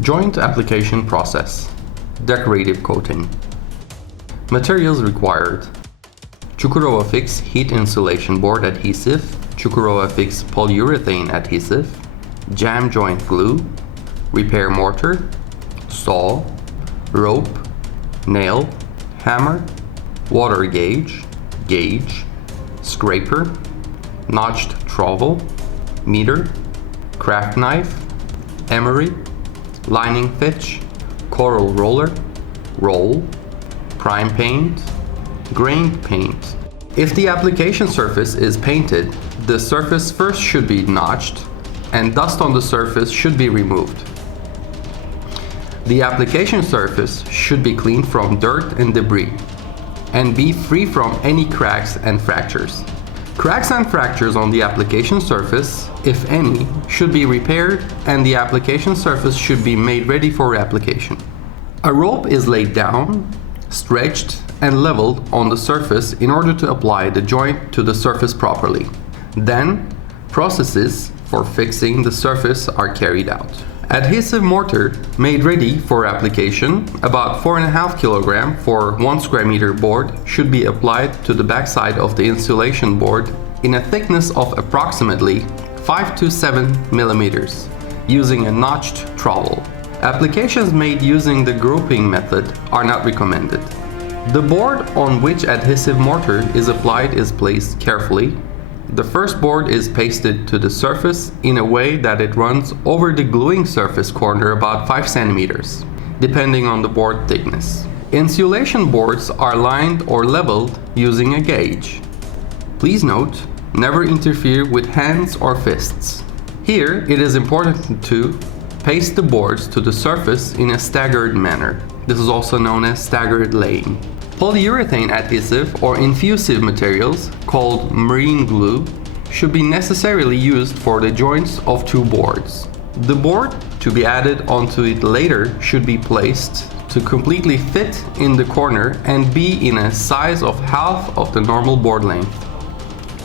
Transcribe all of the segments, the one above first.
Joint application process. Decorative coating. Materials required. Cukurova Fix heat insulation board adhesive, Cukurova Fix polyurethane adhesive, jam joint glue, repair mortar, saw, rope, nail, hammer, water gauge, scraper, notched trowel, meter, craft knife, emery, lining fitch, coral roller, roll, prime paint, grained paint. If the application surface is painted, the surface first should be notched and dust on the surface should be removed. The application surface should be cleaned from dirt and debris and be free from any cracks and fractures. Cracks and fractures on the application surface, if any, should be repaired and the application surface should be made ready for application. A rope is laid down, stretched and leveled on the surface in order to apply the joint to the surface properly. Then, processes for fixing the surface are carried out. Adhesive mortar made ready for application, about 4.5 kg for 1 square meter board, should be applied to the backside of the insulation board in a thickness of approximately 5 to 7 millimeters, using a notched trowel. Applications made using the grouping method are not recommended. The board on which adhesive mortar is applied is placed carefully. The first board is pasted to the surface in a way that it runs over the gluing surface corner about 5 centimeters, depending on the board thickness. Insulation boards are lined or leveled using a gauge. Please note, never interfere with hands or fists. Here, it is important to paste the boards to the surface in a staggered manner. This is also known as staggered laying. Polyurethane adhesive or infusive materials, called marine glue, should be necessarily used for the joints of two boards. The board to be added onto it later should be placed to completely fit in the corner and be in a size of half of the normal board length.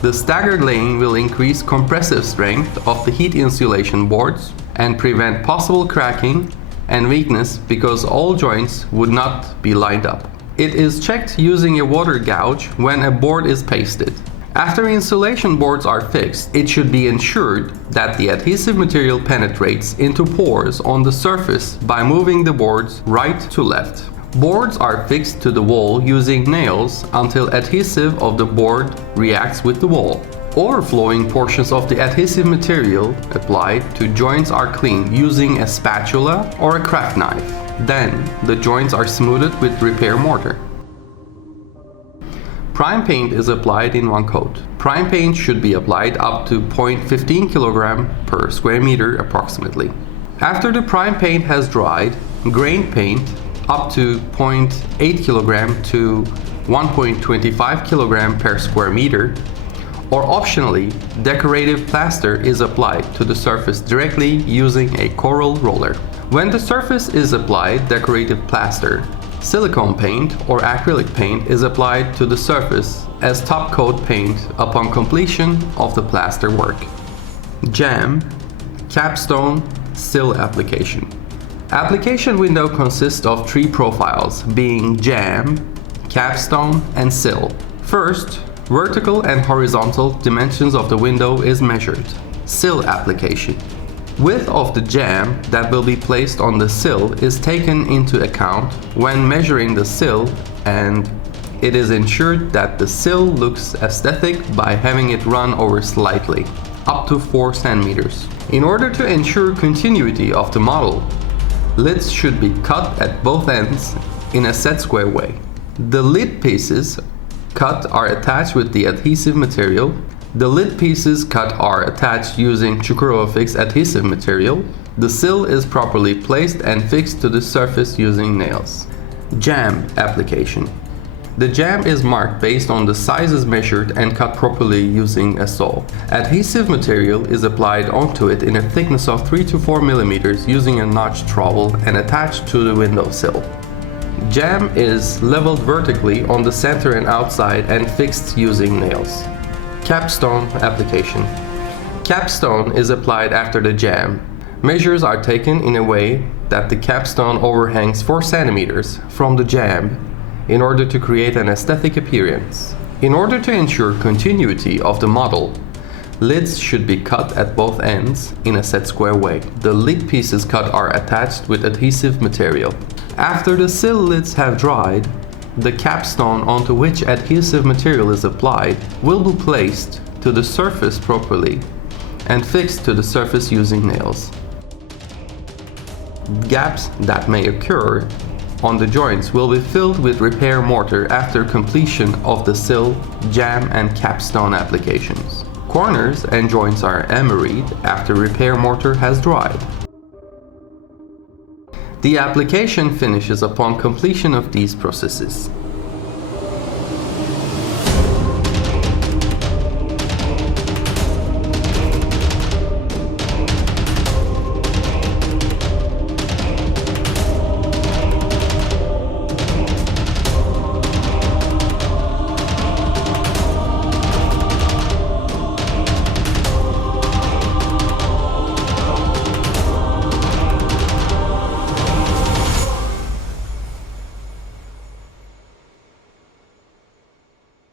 The staggered laying will increase compressive strength of the heat insulation boards and prevent possible cracking and weakness because all joints would not be lined up. It is checked using a water gouge when a board is pasted. After insulation boards are fixed, it should be ensured that the adhesive material penetrates into pores on the surface by moving the boards right to left. Boards are fixed to the wall using nails until adhesive of the board reacts with the wall. Overflowing portions of the adhesive material applied to joints are cleaned using a spatula or a craft knife. Then, the joints are smoothed with repair mortar. Prime paint is applied in one coat. Prime paint should be applied up to 0.15 kg per square meter approximately. After the prime paint has dried, grained paint up to 0.8 kg to 1.25 kg per square meter, or optionally, decorative plaster is applied to the surface directly using a coral roller. When the surface is applied decorative plaster, silicone paint or acrylic paint is applied to the surface as top coat paint upon completion of the plaster work. Jam, capstone, sill application. Application window consists of three profiles, being jam, capstone, and sill. First, vertical and horizontal dimensions of the window is measured. Sill application. Width of the jam that will be placed on the sill is taken into account when measuring the sill, and it is ensured that the sill looks aesthetic by having it run over slightly, up to 4 centimeters. In order to ensure continuity of the model, lids should be cut at both ends in a set square way. The lid pieces cut are attached with the adhesive material. The lid pieces cut are attached using Cukurova Fix adhesive material. The sill is properly placed and fixed to the surface using nails. Jam application. The jam is marked based on the sizes measured and cut properly using a saw. Adhesive material is applied onto it in a thickness of 3 to 4 millimeters using a notched trowel and attached to the windowsill. Jam is leveled vertically on the center and outside and fixed using nails. Capstone application. Capstone is applied after the jam. Measures are taken in a way that the capstone overhangs 4 cm from the jamb in order to create an aesthetic appearance. In order to ensure continuity of the model, lids should be cut at both ends in a set square way. The lid pieces cut are attached with adhesive material. After the sill lids have dried, the capstone onto which adhesive material is applied will be placed to the surface properly and fixed to the surface using nails. Gaps that may occur on the joints will be filled with repair mortar after completion of the sill, jamb and capstone applications. Corners and joints are emeryed after repair mortar has dried. The application finishes upon completion of these processes.